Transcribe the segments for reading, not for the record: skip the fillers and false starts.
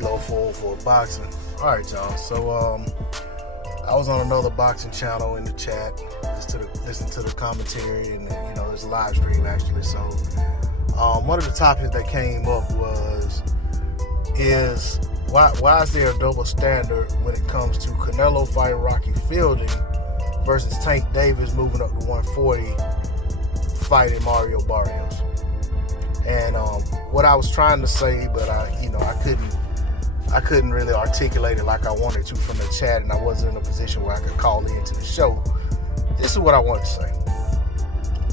D-Lo for boxing. All right, y'all. So I was on another boxing channel in the chat, listen to the commentary, and there's a live stream actually. So one of the topics that came up is why is there a double standard when it comes to Canelo fighting Rocky Fielding versus Tank Davis moving up to 140 fighting Mario Barrios? And what I was trying to say, but I couldn't really articulate it like I wanted to from the chat, and I wasn't in a position where I could call into the show. This is what I wanted to say.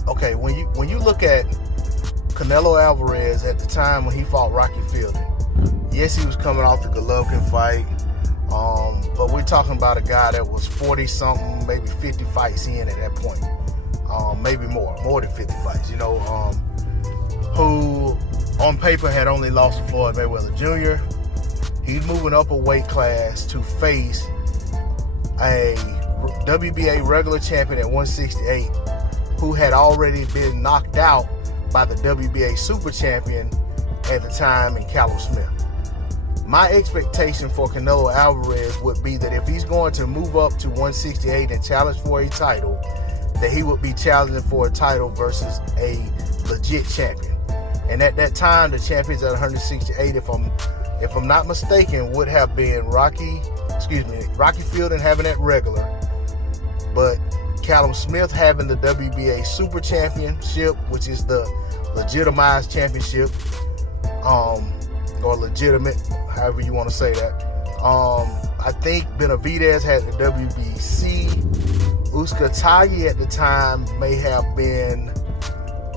Okay, when you look at Canelo Alvarez at the time when he fought Rocky Fielding, yes, he was coming off the Golovkin fight, but we're talking about a guy that was 40-something, maybe 50 fights in at that point, maybe more than 50 fights, who on paper had only lost to Floyd Mayweather Jr. He's moving up a weight class to face a WBA regular champion at 168 who had already been knocked out by the WBA super champion at the time in Callum Smith. My expectation for Canelo Alvarez would be that if he's going to move up to 168 and challenge for a title, that he would be challenging for a title versus a legit champion. And at that time, the champions at 168, if I'm not mistaken, would have been Rocky Fielding having that regular, but Callum Smith having the WBA Super Championship, which is the legitimized championship, or legitimate, however you want to say that. I think Benavidez had the WBC. Uzcategui at the time may have been,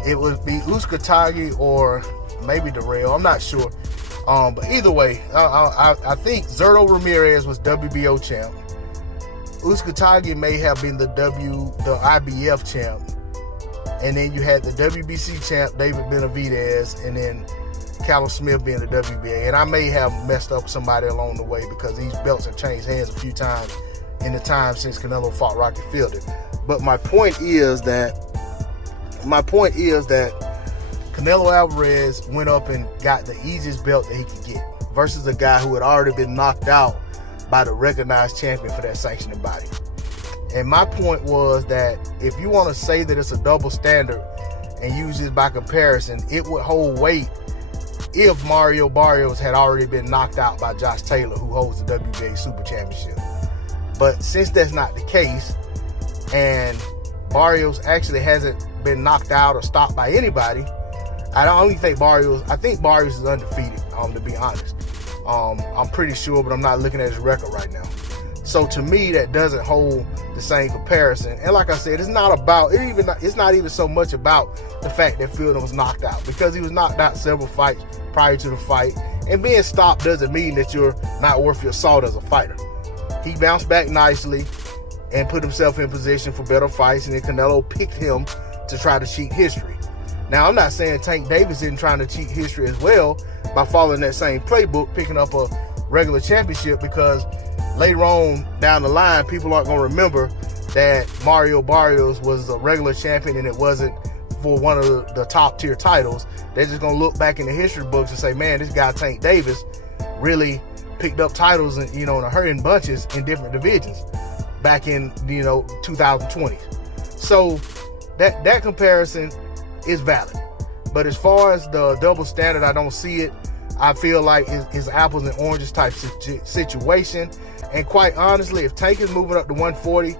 it would be Uzcategui or maybe Darrell, I'm not sure. But either way, I think Zurdo Ramirez was WBO champ. Uzcategui may have been the IBF champ. And then you had the WBC champ, David Benavidez, and then Callum Smith being the WBA. And I may have messed up somebody along the way because these belts have changed hands a few times in the time since Canelo fought Rocky Fielding. But my point is that Canelo Alvarez went up and got the easiest belt that he could get versus a guy who had already been knocked out by the recognized champion for that sanctioning body. And my point was that if you want to say that it's a double standard and use this by comparison, it would hold weight if Mario Barrios had already been knocked out by Josh Taylor, who holds the WBA Super Championship. But since that's not the case, and Barrios actually hasn't been knocked out or stopped by anybody, I think Barrios is undefeated, to be honest. I'm pretty sure, but I'm not looking at his record right now. So to me, that doesn't hold the same comparison. And like I said, it's not even so much about the fact that Fielding was knocked out, because he was knocked out several fights prior to the fight. And being stopped doesn't mean that you're not worth your salt as a fighter. He bounced back nicely and put himself in position for better fights, and then Canelo picked him to try to cheat history. Now, I'm not saying Tank Davis isn't trying to cheat history as well by following that same playbook, picking up a regular championship, because later on down the line, people aren't going to remember that Mario Barrios was a regular champion and it wasn't for one of the top tier titles. They're just going to look back in the history books and say, man, this guy Tank Davis really picked up titles in a hurting bunches in different divisions back in 2020. So that comparison is valid. But as far as the double standard, I don't see it. I feel like it's apples and oranges type situation. And quite honestly, if Tank is moving up to 140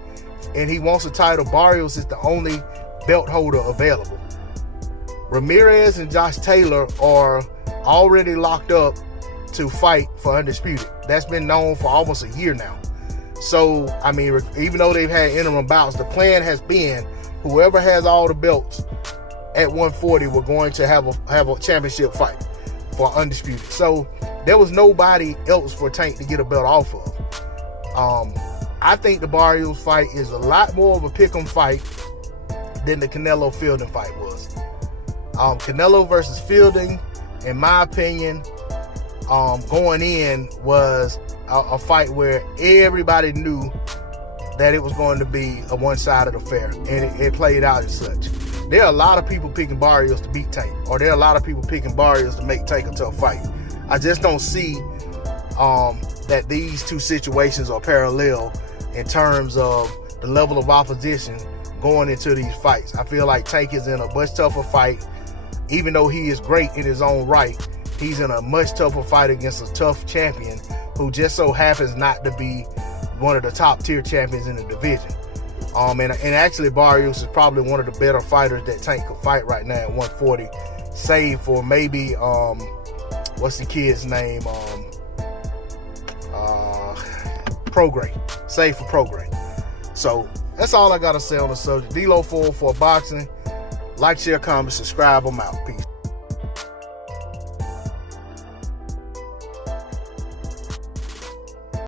and he wants a title, Barrios is the only belt holder available. Ramirez and Josh Taylor are already locked up to fight for undisputed. That's been known for almost a year now. So, I mean, even though they've had interim bouts, the plan has been whoever has all the belts at 140, we're going to have a championship fight for undisputed. So there was nobody else for Tank to get a belt off of. I think the Barrios fight is a lot more of a pick'em fight than the Canelo Fielding fight was. Canelo versus Fielding, in my opinion, going in was a fight where everybody knew that it was going to be a one-sided affair, and it played out as such. There are a lot of people picking Barrios to beat Tank, or there are a lot of people picking Barrios to make Tank a tough fight. I just don't see that these two situations are parallel in terms of the level of opposition going into these fights. I feel like Tank is in a much tougher fight. Even though he is great in his own right, he's in a much tougher fight against a tough champion who just so happens not to be one of the top tier champions in the division. And actually Barrios is probably one of the better fighters that Tank could fight right now at 140, save for maybe what's the kid's name? Prograis. Save for Prograis. So that's all I gotta say on the subject. D-Lo 404 Boxing. Like, share, comment, subscribe. I'm out. Peace.